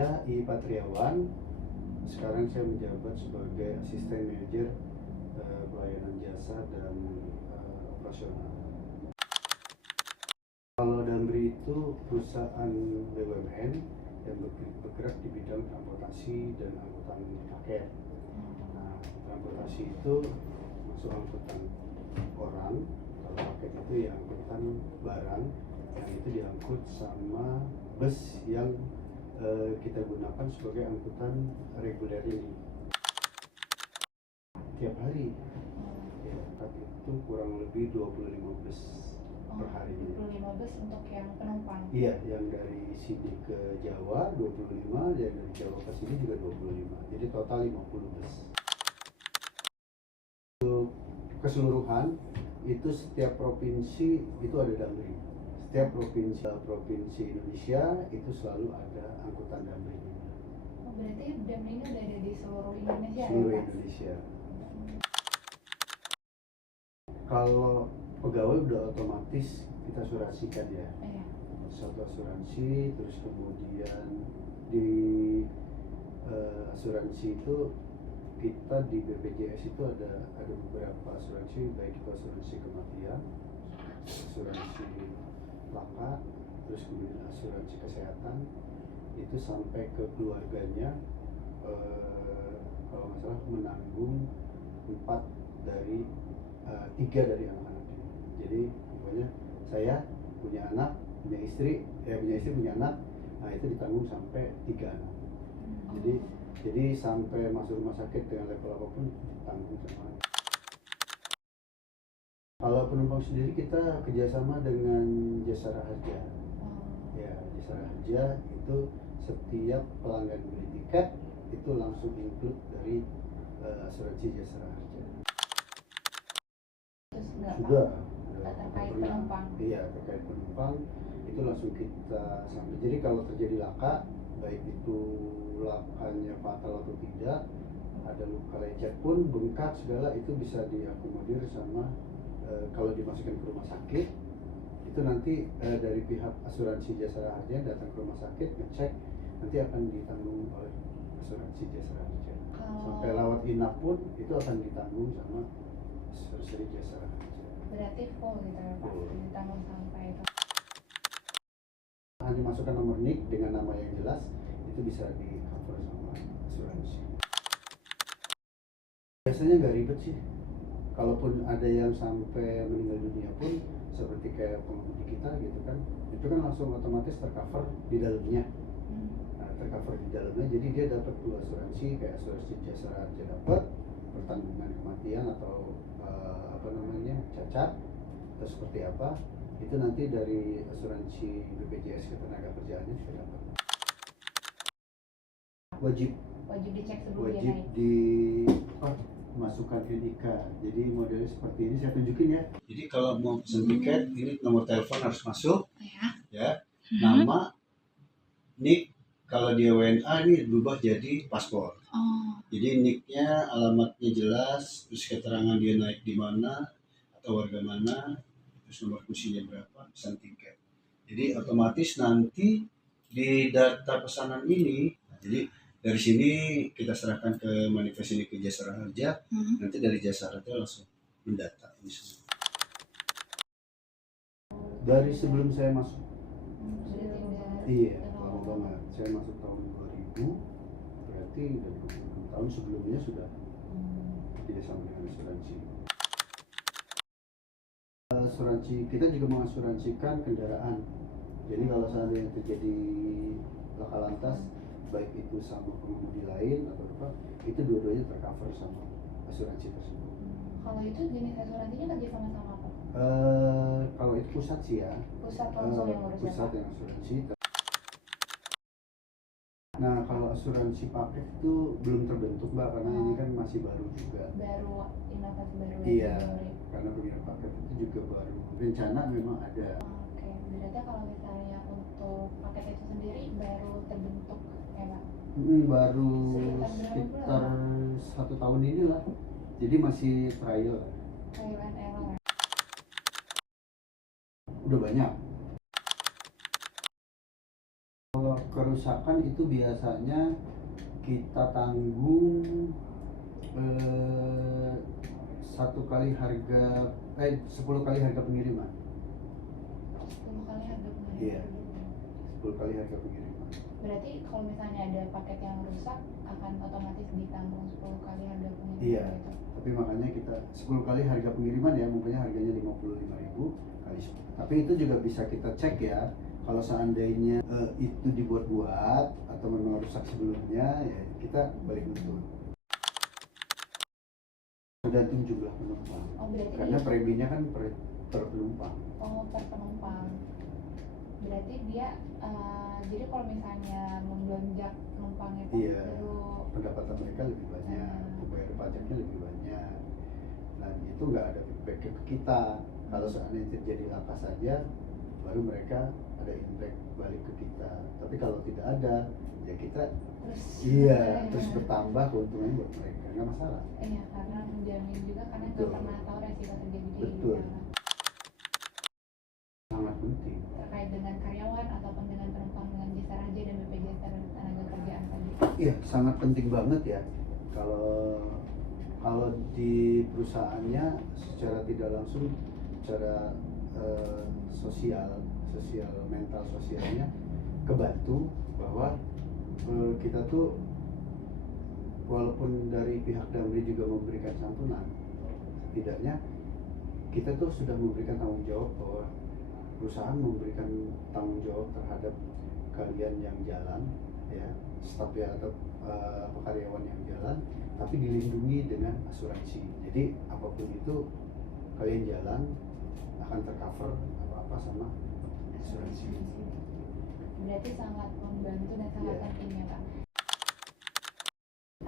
Saya I Patriawan. Sekarang saya menjabat sebagai asisten manajer pelayanan jasa dan operasional. Kalau Damri itu perusahaan BUMN yang bergerak di bidang transportasi dan angkutan paket. Nah, transportasi itu masuk angkutan orang, kalau paket itu ya angkutan barang yang itu diangkut sama bus yang kita gunakan sebagai angkutan reguler ini. Tiap hari ya, tapi itu kurang lebih 25 bus per hari. 25 bus untuk yang penumpang? Iya, yang dari sini ke Jawa 25, dan dari Jawa ke sini juga 25. Jadi total 50 bus. Untuk keseluruhan itu setiap provinsi itu ada Damri. Setiap provinsi Indonesia itu selalu ada angkutan Damri. Oh, berarti Damri ini udah ada di seluruh Indonesia? Seluruh ya, Indonesia. Kalau pegawai udah otomatis kita asuransikan ya. Iya. Satu asuransi, terus kemudian di asuransi itu kita di BPJS itu ada beberapa asuransi, baik itu asuransi kematian, asuransi laka, terus kemudian asuransi kesehatan, itu sampai ke keluarganya kalau nggak salah menanggung 3 dari anak-anaknya. Jadi pokoknya saya punya anak, punya istri punya anak, nah itu ditanggung sampai 3 anak. Jadi sampai masuk rumah sakit dengan level apapun ditanggung sama. Kalau penumpang sendiri kita kerjasama dengan Jasara Harja. Ya, Jasara Harja itu setiap pelanggan beli tiket itu langsung include dari asuransi Jasara Harja. Sudah terkait penumpang? Iya, terkait penumpang itu langsung kita sampai. Jadi kalau terjadi laka, baik itu lakanya fatal atau tidak, ada luka lecet pun, bengkak segala, itu bisa diakomodir sama kalau dimasukkan ke rumah sakit itu nanti dari pihak asuransi Jasara Harja datang ke rumah sakit ngecek, nanti akan ditanggung oleh asuransi Jasara Harja. Sampai rawat inap pun itu akan ditanggung sama asuransi Jasara Harja. Berarti full gitu ya Pak, ditanggung sampai itu. Hanya masukkan nomor NIK dengan nama yang jelas, itu bisa di cover sama asuransi. Biasanya nggak ribet sih. Kalaupun ada yang sampai meninggal dunia pun, seperti kayak pengemudi kita gitu kan, itu kan langsung otomatis tercover di dalamnya. Nah, tercover di dalamnya, jadi dia dapat 2 asuransi, kayak asuransi Jasara Harja dapat pertanggungan kematian atau cacat atau seperti apa, itu nanti dari asuransi BPJS Ketenagakerjaannya juga dapat. Wajib dicek sebelum dia wajib naik. Masukkan NIK. Jadi modelnya seperti ini, saya tunjukin ya. Jadi kalau mau pesan tiket, ini nomor telepon harus masuk ya. Nama, NIK, kalau dia WNA ini berubah jadi paspor. Jadi NIK-nya, alamatnya jelas, terus keterangan dia naik di mana atau warga mana, terus nomor kursinya berapa, pesan tiket. Jadi otomatis nanti di data pesanan ini, jadi dari sini kita serahkan ke manifest ini ke Jasara Harja, nanti dari Jasara Harja langsung mendata ini semua. Dari sebelum saya masuk. Iya, lama banget. Saya masuk tahun 2000, berarti udah 26 tahun sebelumnya sudah kerjasama dengan asuransi. Asuransi kita juga mengasuransikan kendaraan. Jadi kalau seandainya terjadi laka lantas, baik itu sama pengemudi lain atau apa, itu dua-duanya tercover sama asuransi tersebut. Kalau itu jenis asuransinya kerja sama-sama apa? Kalau itu pusat sih ya. Pusat langsung yang ngurus ya, pusat Pak? yang asuransi. Nah, kalau asuransi paket itu belum terbentuk Mbak, karena ini kan masih baru juga. Baru inovasi baru. Iya, karena pembinaan paket itu juga baru. Rencana memang ada. Oke, berarti kalau misalnya untuk paket itu sendiri baru terbentuk ya Pak? Baru sekitar 1 tahun inilah. Jadi masih trial. Trial and error. Udah banyak. Kalau kerusakan itu biasanya kita tanggung 10 kali harga pengiriman. 10 kali harga pengiriman. Iya. 10 kali harga pengiriman. Berarti kalau misalnya ada paket yang rusak akan otomatis ditanggung 10 kali harga pengiriman. Iya. Gitu. Tapi makanya kita 10 kali harga pengiriman ya, mungkin harganya 55.000 kali 10. Tapi itu juga bisa kita cek ya. Kalau seandainya itu dibuat-buat atau memang rusak sebelumnya, ya kita balik untung. Tergantung jumlah penumpang. Oh, berarti Karena preminya kan per penumpang. Oh, per penumpang. Berarti dia jadi kalau misalnya memblonjak penumpang itu Iya, baru pendapatan mereka lebih banyak, bayar pajaknya lebih banyak. Nah itu nggak ada feedback ke kita. Kalau seandainya terjadi laka saja, baru mereka ada impact balik ke kita. Tapi kalau tidak ada, ya kita terus bertambah keuntungan buat mereka, nggak masalah. Iya, karena menjamin juga karena nggak pernah tahu resiko terjadi di Betul. jalan. Sangat penting. Terkait dengan karyawan ataupun dengan penumpang dengan jasa raja dan BPJS tenaga kerjaan tadi. Iya, sangat penting banget ya. Kalau di perusahaannya secara tidak langsung, secara sosial mental sosialnya kebantu bahwa kita tuh walaupun dari pihak Damri juga memberikan santunan, setidaknya kita tuh sudah memberikan tanggung jawab bahwa perusahaan memberikan tanggung jawab terhadap kalian yang jalan, ya, staf ya atau karyawan yang jalan, tapi dilindungi dengan asuransi. Jadi apapun itu kalian jalan akan tercover apa-apa sama asuransi. Berarti sangat membantu dan sangat penting ya Pak.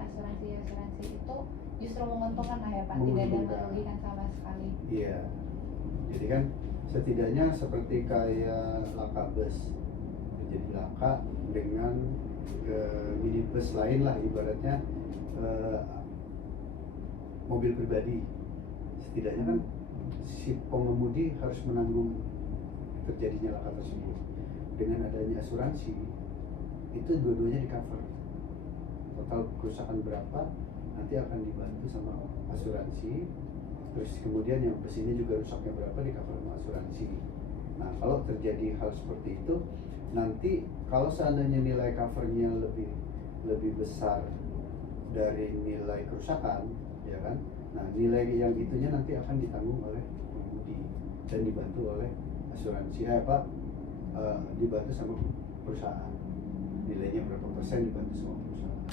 Asuransi itu justru menguntungkan lah ya Pak, tidak ada merugikan sama sekali. Iya, jadi kan setidaknya seperti kayak laka bus menjadi laka dengan minibus lain lah, ibaratnya mobil pribadi, setidaknya kan si pengemudi harus menanggung terjadinya laka tersebut. Dengan adanya asuransi itu dua-duanya di cover, total kerusakan berapa nanti akan dibantu sama asuransi, terus kemudian yang bus ini juga rusaknya berapa di cover sama asuransi. Nah kalau terjadi hal seperti itu, nanti kalau seandainya nilai covernya lebih besar dari nilai kerusakan, ya kan, nah nilai yang itunya nanti akan ditanggung oleh pengemudi dan dibantu oleh asuransi dibantu sama perusahaan, nilainya berapa persen dibantu sama perusahaan.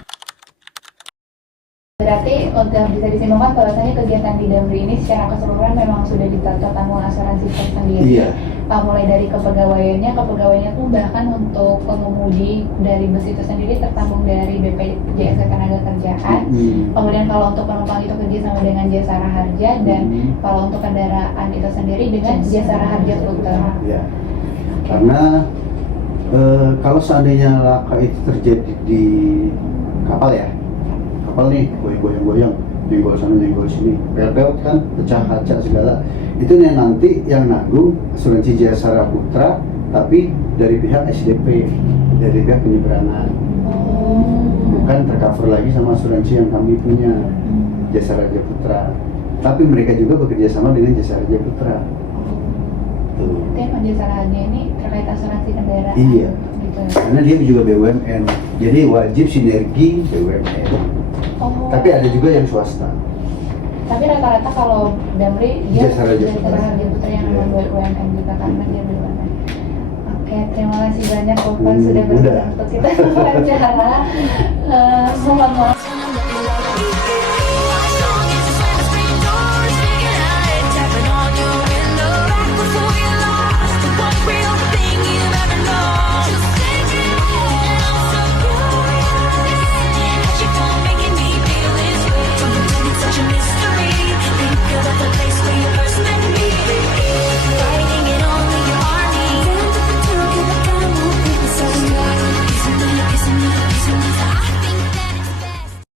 Berarti untuk bisa disimpulkan bahwasanya kegiatan di Damri ini secara keseluruhan memang sudah ditaat tanggung asuransi tersendiri. Iya. Mulai dari kepegawaiannya pun bahkan untuk pengemudi dari bus itu sendiri tertanggung dari BPJS Ketenagakerjaan. Kemudian kalau untuk penumpang itu kerjasama dengan Jasara Harja, dan kalau untuk kendaraan itu sendiri dengan Jasara Harja Putra. Iya. Karena kalau seandainya laka itu terjadi di kapal ya, kapal nih goyang-goyang, nyenggol sana nyenggol sini, pel-pel kan, pecah kaca segala, itu nanti yang nanggung asuransi Jasara Putra, tapi dari pihak SDP, dari pihak penyeberangan, bukan tercover lagi sama asuransi yang kami punya, Jasara Harja Putra, tapi mereka juga bekerja sama dengan Jasara Harja Putra. Kan Jasara Harja ini terkait asuransi kendaraan. Iya. Gitu. Karena dia juga BUMN, jadi wajib sinergi BUMN. Tapi ada juga yang swasta. Tapi rata-rata kalau Damri dia Jasara Harja Putra yang BUMN juga karena dia BUMN. Oke, terima kasih banyak Bapak sudah bersedia untuk kita wawancara. Mohon maaf.